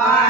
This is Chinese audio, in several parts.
Bye.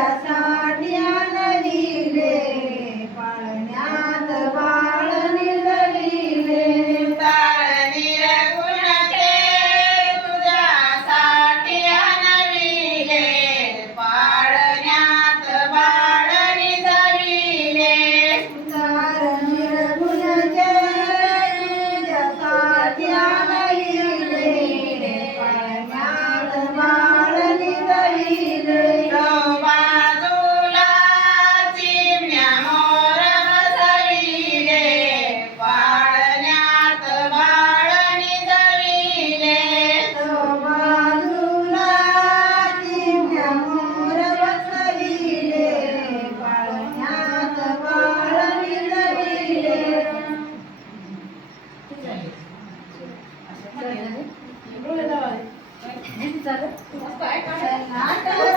Graças Nó sẽ có.